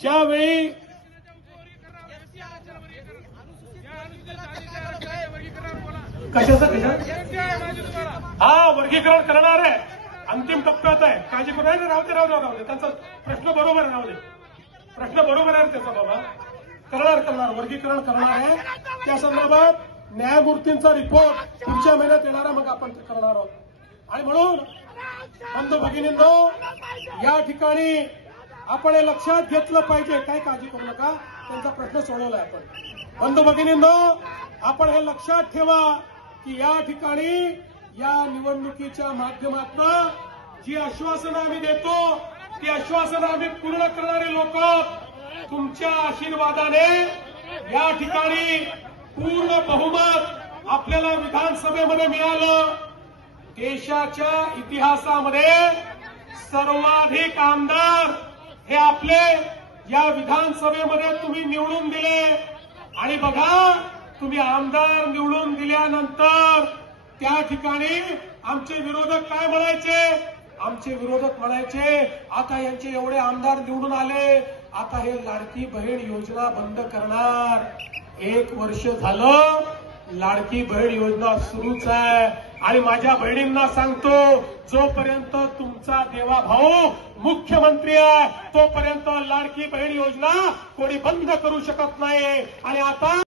ज्यावेळी कशाचं हा वर्गीकरण करणार आहे, अंतिम टप्प्यात आहे, काळजी करू नये. राहू दे त्यांचा प्रश्न बरोबर आहे, राहू दे, प्रश्न बरोबर आहे त्याचा बाबा. करणार वर्गीकरण करणार आहे. त्या संदर्भात न्यायमूर्तींचा रिपोर्ट पुढच्या महिन्यात येणार आहे, मग आपण ते करणार आहोत. आणि म्हणून बंधू भगिनींनो, या ठिकाणी आपण हे लक्षात घेतलं पाहिजे. काही काळजी करू नका, त्यांचा प्रश्न सोडवलाय आपण. बंधू भगिनींनो, आपण हे लक्षात ठेवा की या ठिकाणी या निवडणुकीच्या माध्यमातून जी आश्वासनं आम्ही देतो ती आश्वासनं आम्ही पूर्ण करणारे लोक तुमच्या आशीर्वादाने या ठिकाणी पूर्ण बहुमत आपल्याला विधानसभेमध्ये मिळालं. देशाच्या इतिहासामध्ये सर्वाधिक आमदार हे आपले या विधानसभेमध्ये तुम्ही निवडून दिले. आणि बघा, तुम्ही आमदार निवडून दिल्यानंतर त्या ठिकाणी आमचे विरोधक काय म्हणायचे? आमचे विरोधक म्हणायचे, आता यांचे एवढे आमदार निवडून आले, आता हे लाडकी बहीण योजना बंद करणार. 1 वर्ष झालं लाडकी बहीण योजना सुरूच आहे. आणि माझ्या बहिणींना सांगतो, जोपर्यंत तुमचा देवा भाऊ मुख्यमंत्री आहे तोपर्यंत लाडकी बहीण योजना कोणी बंद करू शकत नाही. आणि आता